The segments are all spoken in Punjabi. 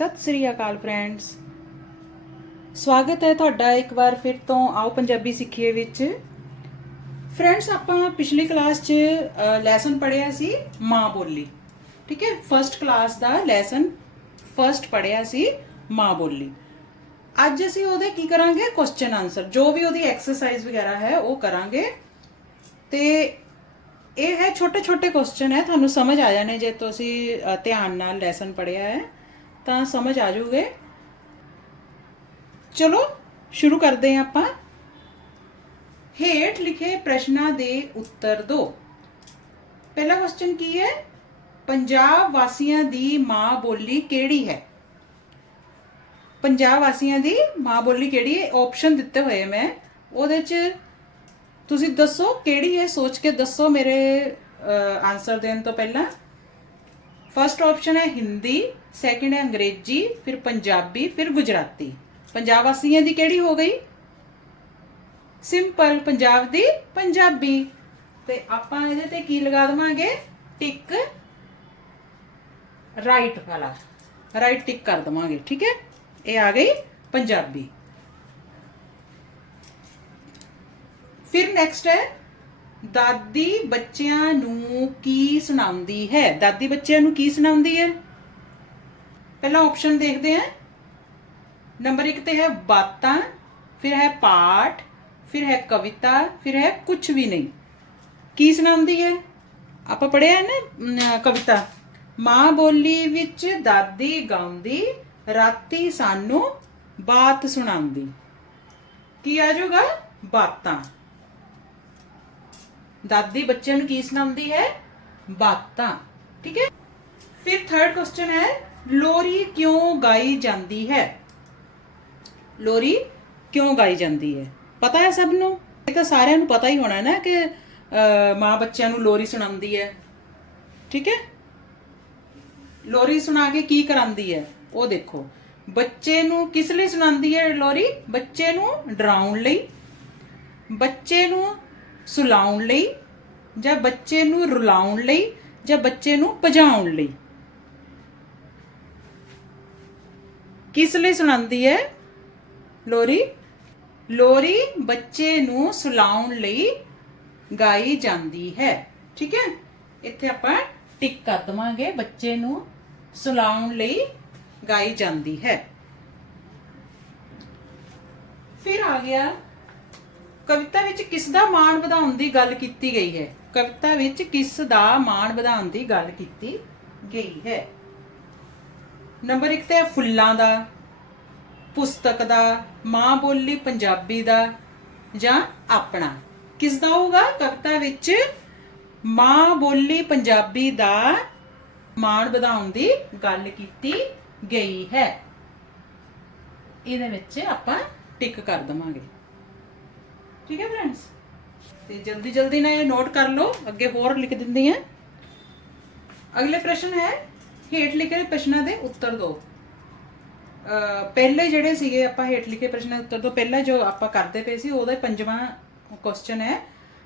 ਸਤਿ ਸ੍ਰੀ ਅਕਾਲ ਫਰੈਂਡਸ ਸਵਾਗਤ ਹੈ ਤੁਹਾਡਾ ਇੱਕ ਵਾਰ ਫਿਰ ਤੋਂ ਆਓ ਪੰਜਾਬੀ ਸਿੱਖੀਏ ਵਿੱਚ। ਫਰੈਂਡਸ ਆਪਾਂ ਪਿਛਲੀ ਕਲਾਸ 'ਚ ਲੈਸਨ ਪੜ੍ਹਿਆ ਸੀ ਮਾਂ ਬੋਲੀ। ਠੀਕ ਹੈ? ਫਰਸਟ ਕਲਾਸ ਦਾ ਲੈਸਨ ਫਰਸਟ ਪੜ੍ਹਿਆ ਸੀ ਮਾਂ ਬੋਲੀ। ਅੱਜ ਅਸੀਂ ਉਹਦੇ ਕੀ ਕਰਾਂਗੇ? ਕੁਐਸਚਨ ਆਨਸਰ ਜੋ ਵੀ ਉਹਦੀ ਐਕਸਰਸਾਈਜ਼ ਵਗੈਰਾ ਹੈ, ਉਹ ਕਰਾਂਗੇ। ਤੇ ਇਹ ਹੈ ਛੋਟੇ ਛੋਟੇ ਕੁਐਸਚਨ ਹੈ। ਤੁਹਾਨੂੰ ਸਮਝ ਆ ਜਾਣੇ ਜੇ ਤੁਸੀਂ ਧਿਆਨ ਨਾਲ ਲੈਸਨ ਪੜਿਆ ਹੈ। ਤਾਂ ਸਮਝ ਆ ਜਾਊਗੇ ਚਲੋ, ਸ਼ੁਰੂ ਕਰਦੇ ਹਾਂ ਆਪਾਂ। ਹੇਠ ਲਿਖੇ ਪ੍ਰਸ਼ਨਾਂ ਦੇ ਉੱਤਰ ਦਿਓ ਪਹਿਲਾ ਕੁਐਸਚਨ ਕੀ ਹੈ? ਪੰਜਾਬ ਵਾਸੀਆਂ ਦੀ ਮਾਂ ਬੋਲੀ ਕਿਹੜੀ ਹੈ? ਪੰਜਾਬ ਵਾਸੀਆਂ ਦੀ ਮਾਂ ਬੋਲੀ ਕਿਹੜੀ ਹੈ? ਆਪਸ਼ਨ ਦਿੱਤੇ ਹੋਏ ਮੈਂ। ਉਹਦੇ ਚ ਤੁਸੀਂ ਦੱਸੋ ਕਿਹੜੀ ਹੈ? ਸੋਚ ਕੇ ਦੱਸੋ ਮੇਰੇ ਆਨਸਰ ਦੇਣ ਤੋਂ ਪਹਿਲਾਂ। ਫਰਸਟ ਆਪਸ਼ਨ ਹੈ ਹਿੰਦੀ ਸੈਕਿੰਡ ਹੈ ਅੰਗਰੇਜ਼ੀ, ਫਿਰ ਪੰਜਾਬੀ, ਫਿਰ ਗੁਜਰਾਤੀ। ਪੰਜਾਬ ਵਾਸੀਆਂ ਦੀ ਕਿਹੜੀ ਹੋ ਗਈ? ਸਿੰਪਲ ਪੰਜਾਬ ਦੀ ਪੰਜਾਬੀ। ਤੇ ਆਪਾਂ ਇਹਦੇ ਤੇ ਕੀ ਲਗਾ ਦਵਾਂਗੇ? ਟਿਕ ਰਾਈਟ ਵਾਲਾ। ਰਾਈਟ ਟਿਕ ਕਰ ਦਵਾਂਗੇ, ਠੀਕ ਹੈ? ਇਹ ਆ ਗਈ ਪੰਜਾਬੀ। ਫਿਰ ਨੈਕਸਟ ਹੈ ਦਾਦੀ ਬੱਚਿਆਂ ਨੂੰ ਕੀ ਸੁਣਾਉਂਦੀ ਹੈ? ਦਾਦੀ ਬੱਚਿਆਂ ਨੂੰ ਕੀ ਸੁਣਾਉਂਦੀ ਹੈ? ਪਹਿਲਾ ਆਪਸ਼ਨ ਦੇਖਦੇ ਹਾਂ। ਨੰਬਰ 1 ਤੇ ਹੈ ਬਾਤਾਂ, ਫਿਰ ਹੈ ਪਾਠ, ਫਿਰ ਹੈ ਕਵਿਤਾ, ਫਿਰ ਹੈ ਕੁਝ ਵੀ ਨਹੀਂ। ਕੀ ਸੁਣਾਉਂਦੀ ਹੈ? ਆਪਾਂ ਪੜਿਆ ਹੈ ਨਾ ਕਵਿਤਾ। ਮਾਂ ਬੋਲੀ ਵਿੱਚ ਦਾਦੀ ਗਾਉਂਦੀ, ਰਾਤੀ ਸਾਨੂੰ ਬਾਤ ਸੁਣਾਉਂਦੀ। ਕੀ ਆ ਜਾਊਗਾ? ਬਾਤਾਂ। ਦਾਦੀ ਬੱਚਿਆਂ ਨੂੰ ਕੀ ਸੁਣਾਉਂਦੀ ਹੈ? ਬਾਤਾਂ। ਠੀਕ ਹੈ? ਫਿਰ ਥਰਡ ਕੁਐਸਚਨ ਹੈ ਲੋਰੀ ਕਿਉਂ ਗਾਈ ਜਾਂਦੀ ਹੈ? ਲੋਰੀ ਕਿਉਂ ਗਾਈ ਜਾਂਦੀ ਹੈ? ਪਤਾ ਹੈ ਸਭ ਨੂੰ? ਇਹ ਤਾਂ ਸਾਰਿਆਂ ਨੂੰ ਪਤਾ ਹੀ ਹੋਣਾ ਨਾ ਕਿ ਅਹ, ਮਾਂ ਬੱਚਿਆਂ ਨੂੰ ਲੋਰੀ ਸੁਣਾਉਂਦੀ ਹੈ। ਠੀਕ ਹੈ? ਲੋਰੀ ਸੁਣਾ ਕੇ ਕੀ ਕਰਾਂਦੀ ਹੈ? ਉਹ ਦੇਖੋ। ਬੱਚੇ ਨੂੰ ਕਿਸ ਲਈ ਸੁਣਾਉਂਦੀ ਹੈ ਲੋਰੀ? ਬੱਚੇ ਨੂੰ ਡਰਾਉਣ ਲਈ। ਬੱਚੇ ਨੂੰ ਸੁਲਾਉਣ ਲਈ ਜਾਂ ਬੱਚੇ ਨੂੰ ਰੁਲਾਉਣ ਲਈ ਜਾਂ ਬੱਚੇ ਨੂੰ ਭਜਾਉਣ ਲਈ। ਕਿਸ ਲਈ ਸੁਣਾਉਂਦੀ ਹੈ? ਲੋਰੀ? ਲੋਰੀ ਬੱਚੇ ਨੂੰ ਸੁਲਾਉਣ ਲਈ ਗਾਈ ਜਾਂਦੀ ਹੈ। ਠੀਕ ਹੈ? ਇੱਥੇ ਆਪਾਂ ਟਿਕ ਕਰ ਦਵਾਂਗੇ। ਬੱਚੇ ਨੂੰ ਸੁਲਾਉਣ ਲਈ ਗਾਈ ਜਾਂਦੀ ਹੈ। ਫਿਰ ਆ ਗਿਆ ਕਵਿਤਾ ਵਿੱਚ ਕਿਸ ਦਾ ਮਾਣ ਵਧਾਉਣ ਦੀ ਗੱਲ ਕੀਤੀ ਗਈ ਹੈ? ਕਵਿਤਾ ਵਿੱਚ ਕਿਸ ਦਾ ਮਾਣ ਵਧਾਉਣ ਦੀ ਗੱਲ ਕੀਤੀ ਗਈ ਹੈ? ਨੰਬਰ 1 ਤੇ ਫੁੱਲਾਂ ਦਾ, ਪੁਸਤਕ ਦਾ, ਮਾਂ ਬੋਲੀ ਪੰਜਾਬੀ ਦਾ ਜਾਂ ਆਪਣਾ। ਕਿਸ ਦਾ ਹੋਊਗਾ? ਕਵਿਤਾ ਵਿੱਚ ਮਾਂ ਬੋਲੀ ਪੰਜਾਬੀ ਦਾ ਮਾਣ ਵਧਾਉਣ ਦੀ ਗੱਲ ਕੀਤੀ ਗਈ ਹੈ। ਇਹਦੇ ਵਿੱਚ ਆਪਾਂ ਟਿਕ ਕਰ ਦਵਾਂਗੇ। ਠੀਕ ਹੈ ਫਰੈਂਡਸ ਤੇ ਜਲਦੀ ਜਲਦੀ ਨਾਲ ਇਹ ਨੋਟ ਕਰ ਲਓ, ਅੱਗੇ ਹੋਰ ਲਿਖ ਦਿੰਦੀ ਹਾਂ। ਅਗਲੇ ਪ੍ਰਸ਼ਨ ਹੈ, ਹੇਠ ਲਿਖੇ ਪ੍ਰਸ਼ਨਾਂ ਦੇ ਉੱਤਰ ਦਿਓ। ਪਹਿਲੇ ਜਿਹੜੇ ਸੀਗੇ, ਆਪਾਂ ਹੇਠ ਲਿਖੇ ਪ੍ਰਸ਼ਨਾਂ ਦੇ ਉੱਤਰ ਤੋਂ ਪਹਿਲਾਂ ਜੋ ਆਪਾਂ ਕਰਦੇ ਪਏ ਸੀ, ਉਹਦਾ ਪੰਜਵਾਂ ਕੁਐਸਚਨ ਹੈ,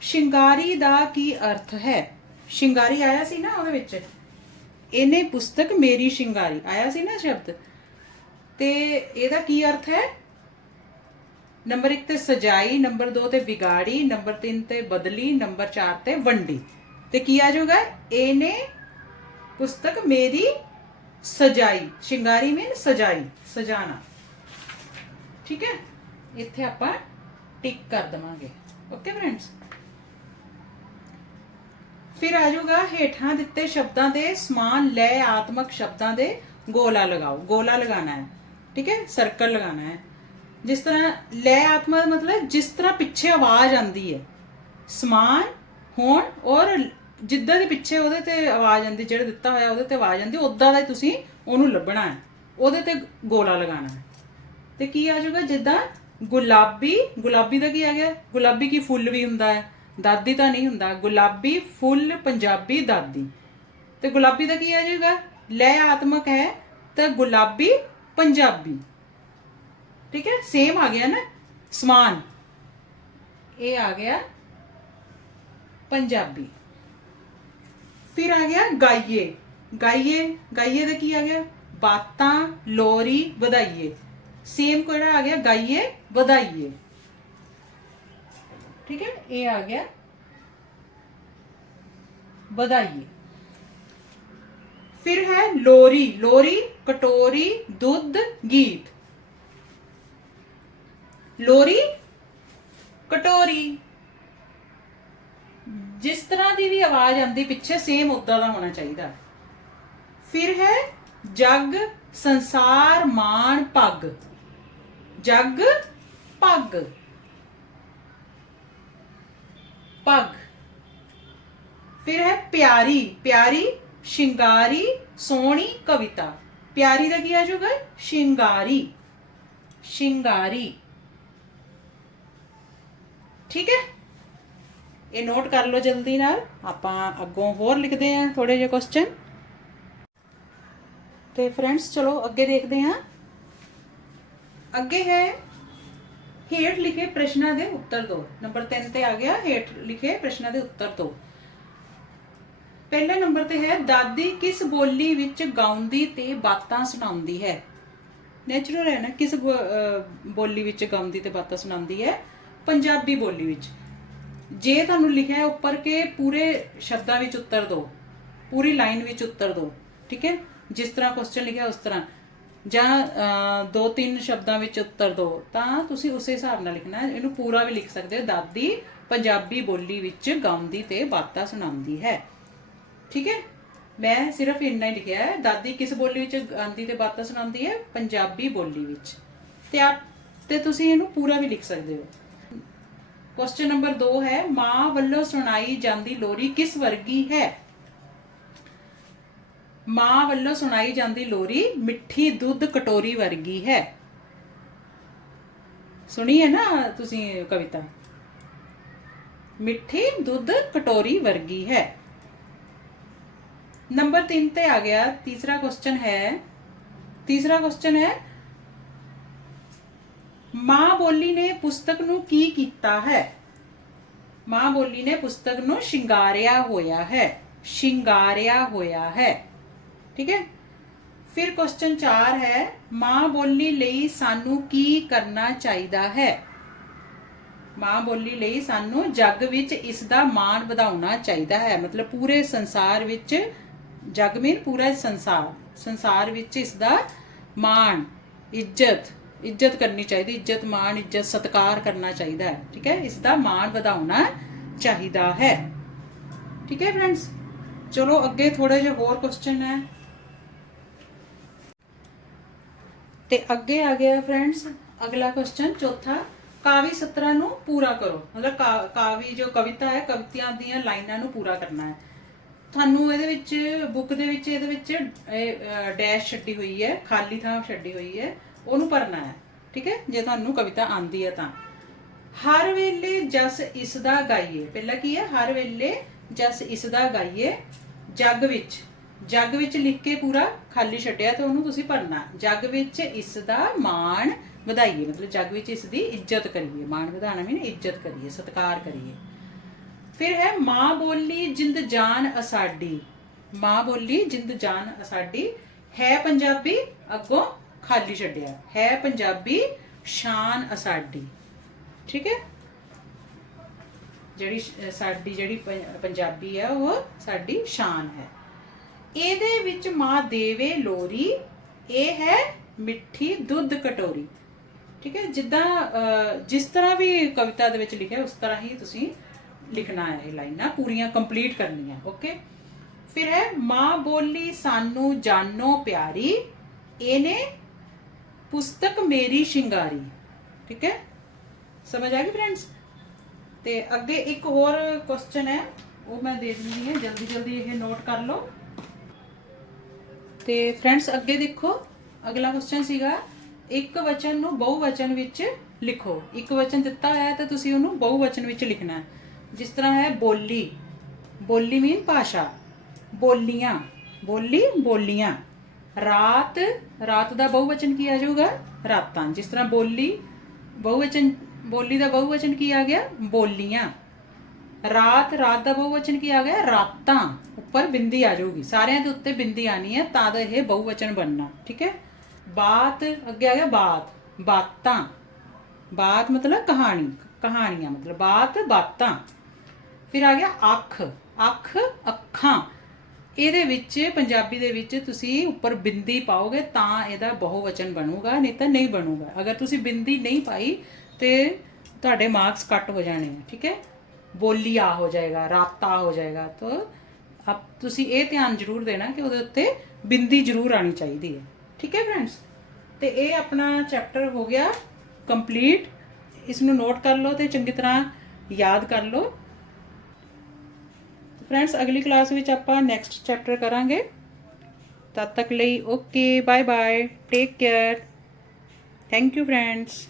ਸ਼ਿੰਗਾਰੀ ਦਾ ਕੀ ਅਰਥ ਹੈ? ਸ਼ਿੰਗਾਰੀ ਆਇਆ ਸੀ ਨਾ ਉਹਦੇ ਵਿੱਚ? ਇਹਨੇ ਪੁਸਤਕ ਮੇਰੀ ਸ਼ਿੰਗਾਰੀ, ਆਇਆ ਸੀ ਨਾ ਸ਼ਬਦ? ਤੇ ਇਹਦਾ ਕੀ ਅਰਥ ਹੈ? ਨੰਬਰ 1 ਤੇ ਸਜਾਈ ਨੰਬਰ 2 ਤੇ ਵਿਗਾੜੀ ਨੰਬਰ 3 ਤੇ ਬਦਲੀ ਨੰਬਰ 4 ਤੇ ਵੰਡੀ ਤੇ ਕੀ ਆ ਜਾਊਗਾ ਇਹਨੇ ਪੁਸਤਕ ਮੇਰੀ ਸਜਾਈ ਸ਼ਿੰਗਾਰੀ ਮੀਨ ਸਜਾਈ ਸਜਾਣਾ ਠੀਕ ਹੈ ਇੱਥੇ ਆਪਾਂ ਟਿਕ ਕਰ ਦਵਾਂਗੇ ਓਕੇ ਫਰੈਂਡਸ ਫਿਰ ਆ ਜਾਊਗਾ ਹੇਠਾਂ ਦਿੱਤੇ ਸ਼ਬਦਾਂ ਦੇ ਸਮਾਨ ਲੈ ਆਤਮਕ ਸ਼ਬਦਾਂ ਦੇ ਗੋਲਾ ਲਗਾਓ ਗੋਲਾ ਲਗਾਣਾ ਹੈ ਠੀਕ ਹੈ ਸਰਕਲ ਲਗਾਣਾ ਹੈ ਜਿਸ ਤਰ੍ਹਾਂ ਲੈ ਆਤਮਾ ਮਤਲਬ ਜਿਸ ਤਰ੍ਹਾਂ ਪਿੱਛੇ ਆਵਾਜ਼ ਆਉਂਦੀ ਹੈ। ਸਮਾਨ, ਹੋਣ ਔਰ ਜਿੱਦਾਂ ਦੇ ਪਿੱਛੇ ਉਹਦੇ ਤੇ ਆਵਾਜ਼ ਆਉਂਦੀ, ਜਿਹੜਾ ਦਿੱਤਾ ਹੋਇਆ ਉਹਦੇ ਤੇ ਆਵਾਜ਼ ਆਉਂਦੀ ਉਦਾਂ ਦਾ ਤੁਸੀਂ ਉਹਨੂੰ ਲੱਭਣਾ ਹੈ। ਉਹਦੇ ਤੇ ਗੋਲਾ ਲਗਾਉਣਾ ਹੈ। ਤੇ ਕੀ ਆ ਜਾਊਗਾ? ਜਿੱਦਾਂ ਗੁਲਾਬੀ ਗੁਲਾਬੀ ਦਾ ਕੀ ਆ ਗਿਆ? ਗੁਲਾਬੀ ਕੀ ਫੁੱਲ ਵੀ ਹੁੰਦਾ ਹੈ। ਦਾਦੀ ਤਾਂ ਨਹੀਂ ਹੁੰਦਾ। ਗੁਲਾਬੀ, ਫੁੱਲ, ਪੰਜਾਬੀ, ਦਾਦੀ। ਤੇ ਗੁਲਾਬੀ ਦਾ ਕੀ ਆ ਜਾਊਗਾ? ਲੈ ਆਤਮਕ ਹੈ ਤਾਂ ਗੁਲਾਬੀ, ਪੰਜਾਬੀ। ਠੀਕ ਹੈ ਸੇਮ ਆ ਗਿਆ ਨਾ ਸਮਾਨ ਇਹ ਆ ਗਿਆ ਪੰਜਾਬੀ ਫਿਰ ਆ ਗਿਆ ਗਾਈਏ ਗਾਈਏ ਗਾਈਏ ਦਾ ਕੀ ਆ ਗਿਆ ਬਾਤਾਂ ਲੋਰੀ ਵਧਾਈਏ ਸੇਮ ਕਿਹੜਾ ਆ ਗਿਆ ਗਾਈਏ ਵਧਾਈਏ ਠੀਕ ਹੈ ਇਹ ਆ ਗਿਆ ਵਧਾਈਏ ਫਿਰ ਹੈ ਲੋਰੀ ਲੋਰੀ ਕਟੋਰੀ ਦੁੱਧ ਗੀਤ ਲੋਰੀ, ਕਟੋਰੀ। ਜਿਸ ਤਰ੍ਹਾਂ ਦੀ ਵੀ ਆਵਾਜ਼ ਆਉਂਦੀ, ਪਿੱਛੇ ਸੇਮ ਉਦਾਂ ਦਾ ਹੋਣਾ ਚਾਹੀਦਾ। ਫਿਰ ਹੈ ਜਗ, ਸੰਸਾਰ ਮਾਨ ਪੱਗ। ਜਗ, ਪੱਗ। ਪੱਗ। ਫਿਰ ਹੈ ਪਿਆਰੀ ਪਿਆਰੀ, ਸ਼ਿੰਗਾਰੀ, ਸੋਹਣੀ ਕਵਿਤਾ। ਪਿਆਰੀ ਦਾ ਕੀ ਆ ਜਾਊਗਾ? ਸ਼ਿੰਗਾਰੀ। ਸ਼ਿੰਗਾਰੀ। ਠੀਕ ਹੈ? ਇਹ ਨੋਟ ਕਰ ਲਓ ਜਲਦੀ ਨਾਲ। ਆਪਾਂ ਅੱਗੋਂ ਹੋਰ ਲਿਖਦੇ ਹਾਂ ਥੋੜੇ ਜਿਹੇ ਕੁਐਸਚਨ ਤੇ ਫਰੈਂਡਸ ਚਲੋ ਅੱਗੇ ਦੇਖਦੇ ਹਾਂ। ਅੱਗੇ ਹੈ ਹੇਠ ਲਿਖੇ ਪ੍ਰਸ਼ਨਾਂ ਦੇ ਉੱਤਰ ਦਿਓ ਨੰਬਰ 3 ਤੇ ਆ ਗਿਆ, ਹੇਠ ਲਿਖੇ ਪ੍ਰਸ਼ਨਾਂ ਦੇ ਉੱਤਰ ਦਿਓ ਪਹਿਲੇ ਨੰਬਰ ਤੇ ਹੈ, ਦਾਦੀ ਕਿਸ ਬੋਲੀ ਵਿੱਚ ਗਾਉਂਦੀ ਤੇ ਬਾਤਾਂ ਸੁਣਾਉਂਦੀ ਹੈ? ਨੇਚਰਲ ਹੈ ਨਾ, ਕਿਸ ਬੋਲੀ ਵਿੱਚ ਗਾਉਂਦੀ ਤੇ ਬਾਤਾਂ ਸੁਣਾਉਂਦੀ ਹੈ? ਪੰਜਾਬੀ ਬੋਲੀ ਵਿੱਚ। ਜੇ ਤੁਹਾਨੂੰ ਲਿਖਿਆ ਹੈ ਉੱਪਰ ਕੇ ਪੂਰੇ ਸ਼ਬਦਾਂ ਵਿੱਚ ਉੱਤਰ ਦਿਓ ਪੂਰੀ ਲਾਈਨ ਵਿੱਚ ਉੱਤਰ ਦਿਓ ਠੀਕ ਹੈ? ਜਿਸ ਤਰ੍ਹਾਂ ਕੁਐਸਚਨ ਲਿਖਿਆ ਉਸ ਤਰ੍ਹਾਂ। ਜਾਂ ਦੋ ਤਿੰਨ ਸ਼ਬਦਾਂ ਵਿੱਚ ਉੱਤਰ ਦਿਓ ਤਾਂ ਤੁਸੀਂ ਉਸੇ ਹਿਸਾਬ ਨਾਲ ਲਿਖਣਾ ਇਹਨੂੰ ਪੂਰਾ ਵੀ ਲਿਖ ਸਕਦੇ ਹੋ। ਦਾਦੀ ਪੰਜਾਬੀ ਬੋਲੀ ਵਿੱਚ ਗਾਉਂਦੀ ਤੇ ਬਾਤਾਂ ਸੁਣਾਉਂਦੀ ਹੈ। ਠੀਕ ਹੈ? ਮੈਂ ਸਿਰਫ ਇੰਨਾ ਹੀ ਲਿਖਿਆ ਹੈ। ਦਾਦੀ ਕਿਸ ਬੋਲੀ ਵਿੱਚ ਗਾਉਂਦੀ ਤੇ ਬਾਤਾਂ ਸੁਣਾਉਂਦੀ ਹੈ? ਪੰਜਾਬੀ ਬੋਲੀ ਵਿੱਚ। ਤੇ ਆਪ, ਤੇ ਤੁਸੀਂ ਇਹਨੂੰ ਪੂਰਾ ਵੀ ਲਿਖ ਸਕਦੇ ਹੋ। ਕੁਐਸਚਨ ਨੰਬਰ 2 ਹੈ ਮਾਂ ਵੱਲੋਂ ਸੁਣਾਈ ਜਾਂਦੀ ਲੋਰੀ ਕਿਸ ਵਰਗੀ ਹੈ ਮਾਂ ਵੱਲੋਂ ਸੁਣਾਈ ਜਾਂਦੀ ਲੋਰੀ ਮਿੱਠੀ ਦੁੱਧ ਕਟੋਰੀ ਵਰਗੀ ਹੈ ਸੁਣੀ ਹੈ ਨਾ ਤੁਸੀਂ ਕਵਿਤਾ ਮਿੱਠੀ ਦੁੱਧ ਕਟੋਰੀ ਵਰਗੀ ਹੈ ਨੰਬਰ 3 ਤੇ ਆ ਗਿਆ ਤੀਸਰਾ ਕੁਐਸਚਨ ਹੈ ਤੀਸਰਾ ਕੁਐਸਚਨ ਹੈ ਮਾਂ ਬੋਲੀ ਨੇ ਪੁਸਤਕ ਨੂੰ ਕੀ ਕੀਤਾ ਹੈ? ਮਾਂ ਬੋਲੀ ਨੇ ਪੁਸਤਕ ਨੂੰ ਸ਼ਿੰਗਾਰਿਆ ਹੋਇਆ ਹੈ। ਸ਼ਿੰਗਾਰਿਆ ਹੋਇਆ ਹੈ। ਠੀਕ ਹੈ? ਫਿਰ ਕੁਐਸਚਨ 4 ਹੈ, ਮਾਂ ਬੋਲੀ ਲਈ ਸਾਨੂੰ ਕੀ ਕਰਨਾ ਚਾਹੀਦਾ ਹੈ? ਮਾਂ ਬੋਲੀ ਲਈ ਸਾਨੂੰ ਜੱਗ ਵਿੱਚ ਇਸ ਦਾ ਮਾਣ ਵਧਾਉਣਾ ਚਾਹੀਦਾ ਹੈ। ਮਤਲਬ ਪੂਰੇ ਸੰਸਾਰ ਵਿੱਚ ਜੱਗ ਮੀਨ ਪੂਰਾ ਸੰਸਾਰ। ਸੰਸਾਰ ਵਿੱਚ ਇਸ ਦਾ ਮਾਣ, ਇੱਜ਼ਤ ਇੱਜ਼ਤ ਕਰਨੀ ਚਾਹੀਦੀ, ਇੱਜ਼ਤ ਮਾਣ, ਇੱਜ਼ਤ ਸਤਕਾਰ ਕਰਨਾ ਚਾਹੀਦਾ ਹੈ, ਠੀਕ ਹੈ? ਇਸ ਦਾ ਮਾਣ ਵਧਾਉਣਾ ਚਾਹੀਦਾ ਹੈ। ਠੀਕ ਹੈ ਫਰੈਂਡਸ ਚਲੋ ਅੱਗੇ ਥੋੜੇ ਜਿਹਾ ਹੋਰ ਕੁਐਸਚਨ ਹੈ। ਤੇ ਅੱਗੇ ਆ ਗਿਆ ਫਰੈਂਡਸ ਅਗਲਾ ਕੁਐਸਚਨ ਚੌਥਾ, ਕਾਵੀ ਸਤਰਾਂ ਨੂੰ ਪੂਰਾ ਕਰੋ। ਮਤਲਬ ਕਾ- ਕਾਵੀ ਜੋ ਕਵਿਤਾ ਹੈ ਕਵਿਤਾਵਾਂ ਦੀਆਂ ਲਾਈਨਾਂ ਨੂੰ ਪੂਰਾ ਕਰਨਾ ਹੈ। ਤੁਹਾਨੂੰ ਇਹਦੇ ਵਿੱਚ ਬੁੱਕ ਦੇ ਵਿੱਚ, ਇਹਦੇ ਵਿੱਚ ਡੈਸ਼ ਛੱਡੀ ਹੋਈ ਹੈ, ਖਾਲੀ ਥਾਂ ਛੱਡੀ ਹੋਈ ਹੈ। ਉਹਨੂੰ ਭਰਨਾ ਹੈ, ਠੀਕ ਹੈ? ਜੇ ਤੁਹਾਨੂੰ ਕਵਿਤਾ ਆਂਦੀ ਹੈ ਤਾਂ। ਹਰ ਵੇਲੇ ਜਸ ਇਸ ਦਾ ਗਾਈਏ। ਪਹਿਲਾਂ ਕੀ ਹੈ? ਹਰ ਵੇਲੇ ਜਸ ਇਸ ਦਾ ਗਾਈਏ। ਜੱਗ ਵਿੱਚ। ਜੱਗ ਵਿੱਚ ਲਿਖ ਕੇ ਪੂਰਾ ਖਾਲੀ ਛੱਡਿਆ ਤੇ ਉਹਨੂੰ ਤੁਸੀਂ ਭਰਨਾ ਜੱਗ ਵਿੱਚ ਇਸ ਦਾ ਮਾਣ ਵਧਾਈਏ। ਮਤਲਬ ਜੱਗ ਵਿੱਚ ਇਸ ਦੀ ਇੱਜ਼ਤ ਕਰੀਏ। ਮਾਣ ਵਧਾਣਾ ਮੀਨ ਇੱਜ਼ਤ ਕਰੀਏ, ਸਤਿਕਾਰ ਕਰੀਏ। ਫਿਰ ਹੈ, ਮਾਂ ਬੋਲੀ ਜਿੰਦ ਜਾਨ ਅਸਾਡੀ। ਮਾਂ ਬੋਲੀ ਜਿੰਦ ਜਾਨ ਅਸਾਡੀ। ਹੈ ਪੰਜਾਬੀ ਅੱਗੋਂ ਖਾਲੀ ਛੱਡਿਆ। ਹੈ ਪੰਜਾਬੀ ਸ਼ਾਨ ਅਸਾਡੀ। ਠੀਕ ਹੈ? ਜਿਹੜੀ ਸਾਡੀ ਜਿਹੜੀ ਪੰਜਾਬੀ ਹੈ, ਉਹ ਸਾਡੀ ਸ਼ਾਨ ਹੈ। ਇਹਦੇ ਵਿੱਚ ਮਾਂ ਦੇਵੇ ਲੋਰੀ, ਇਹ ਹੈ ਮਿੱਠੀ ਦੁੱਧ ਕਟੋਰੀ। ਠੀਕ ਹੈ? ਜਿੱਦਾਂ ਜਿਸ ਤਰ੍ਹਾਂ ਵੀ ਕਵਿਤਾ ਦੇ ਵਿੱਚ ਲਿਖਿਆ, ਉਸ ਤਰ੍ਹਾਂ ਹੀ ਤੁਸੀਂ ਲਿਖਣਾ ਹੈ ਇਹ ਲਾਈਨਾਂ, ਪੂਰੀਆਂ ਕੰਪਲੀਟ ਕਰਨੀਆਂ ਓਕੇ ਫਿਰ ਹੈ, ਮਾਂ ਬੋਲੀ ਸਾਨੂੰ ਜਾਨੋ ਪਿਆਰੀ, ਇਹਨੇ ਪੁਸਤਕ ਮੇਰੀ ਸ਼ਿੰਗਾਰੀ। ਠੀਕ ਹੈ? ਸਮਝ ਆ ਗਈ ਫਰੈਂਡਸ ਤੇ ਅੱਗੇ ਇੱਕ ਹੋਰ ਕੁਐਸਚਨ ਹੈ, ਉਹ ਮੈਂ ਦੇ ਦਿੰਦੀ ਹਾਂ, ਜਲਦੀ ਜਲਦੀ ਇਹ ਨੋਟ ਕਰ ਲਓ। ਤੇ ਫਰੈਂਡਸ ਅੱਗੇ ਦੇਖੋ, ਅਗਲਾ ਕੁਐਸਚਨ ਸੀਗਾ, ਇੱਕ ਵਚਨ ਨੂੰ ਬਹੁਵਚਨ ਵਿੱਚ ਲਿਖੋ। ਇੱਕ ਵਚਨ ਦਿੱਤਾ ਹੋਇਆ ਹੈ ਤਾਂ ਤੁਸੀਂ ਉਹਨੂੰ ਬਹੁਵਚਨ ਵਿੱਚ ਲਿਖਣਾ ਹੈ। ਜਿਸ ਤਰ੍ਹਾਂ ਹੈ ਬੋਲੀ। ਬੋਲੀ ਮੀਨ ਭਾਸ਼ਾ। ਬੋਲੀਆਂ। ਬੋਲੀ ਬੋਲੀਆਂ। ਰਾਤ ਰਾਤ ਦਾ ਬਹੁਵਚਨ ਕੀ ਆ ਜਾਊਗਾ? ਰਾਤਾਂ। ਜਿਸ ਤਰ੍ਹਾਂ ਬੋਲੀ, ਬਹੁਵਚਨ, ਬੋਲੀ ਦਾ ਬਹੁਵਚਨ ਕੀ ਆ ਗਿਆ? ਬੋਲੀਆਂ। ਰਾਤ ਰਾਤ ਦਾ ਬਹੁਵਚਨ ਕੀ ਆ ਗਿਆ? ਰਾਤਾਂ। ਉੱਪਰ ਬਿੰਦੀ ਆ ਜਾਊਗੀ। ਸਾਰਿਆਂ ਦੇ ਉੱਤੇ ਬਿੰਦੀ ਆਣੀ ਹੈ ਤਦ ਇਹ ਬਹੁਵਚਨ ਬਣਨਾ। ਠੀਕ ਹੈ? ਬਾਤ, ਅੱਗੇ ਆ ਗਿਆ ਬਾਤ। ਬਾਤਾਂ। ਬਾਤ ਮਤਲਬ ਕਹਾਣੀ, ਕਹਾਣੀਆਂ ਮਤਲਬ। ਬਾਤ, ਬਾਤਾਂ। ਫਿਰ ਆ ਗਿਆ ਅੱਖ। ਅੱਖ, ਅੱਖਾਂ। ਇਹਦੇ ਵਿੱਚ, ਪੰਜਾਬੀ ਦੇ ਵਿੱਚ ਤੁਸੀਂ ਉੱਪਰ ਬਿੰਦੀ ਪਾਓਗੇ ਤਾਂ ਇਹਦਾ ਬਹੁਵਚਨ ਬਣੂਗਾ, ਨਹੀਂ ਤਾਂ ਨਹੀਂ ਬਣੂਗਾ। ਅਗਰ ਤੁਸੀਂ ਬਿੰਦੀ ਨਹੀਂ ਪਾਈ, ਤੇ ਤੁਹਾਡੇ ਮਾਰਕਸ ਕੱਟ ਹੋ ਜਾਣੇ ਆ, ਠੀਕ ਹੈ? ਬੋਲੀ ਆ ਹੋ ਜਾਏਗਾ ਰਾਤਾ ਹੋ ਜਾਏਗਾ। ਤਾਂ ਆਪ ਤੁਸੀਂ ਇਹ ਧਿਆਨ ਜ਼ਰੂਰ ਦੇਣਾ ਕਿ ਉਹਦੇ ਉੱਤੇ ਬਿੰਦੀ ਜ਼ਰੂਰ ਆਣੀ ਚਾਹੀਦੀ ਹੈ, ਠੀਕ ਹੈ ਫਰੈਂਡਸ ਤੇ ਇਹ ਆਪਣਾ ਚੈਪਟਰ ਹੋ ਗਿਆ ਕੰਪਲੀਟ ਇਸ ਨੂੰ ਨੋਟ ਕਰ ਲਓ ਤੇ ਚੰਗੀ ਤਰ੍ਹਾਂ ਯਾਦ ਕਰ ਲਓ। ਫਰੈਂਡਸ ਅਗਲੀ ਕਲਾਸ ਵਿੱਚ ਆਪਾਂ ਨੈਕਸਟ ਚੈਪਟਰ ਕਰਾਂਗੇ। ਤਦ ਤੱਕ ਲਈ okay bye bye take care thank you friends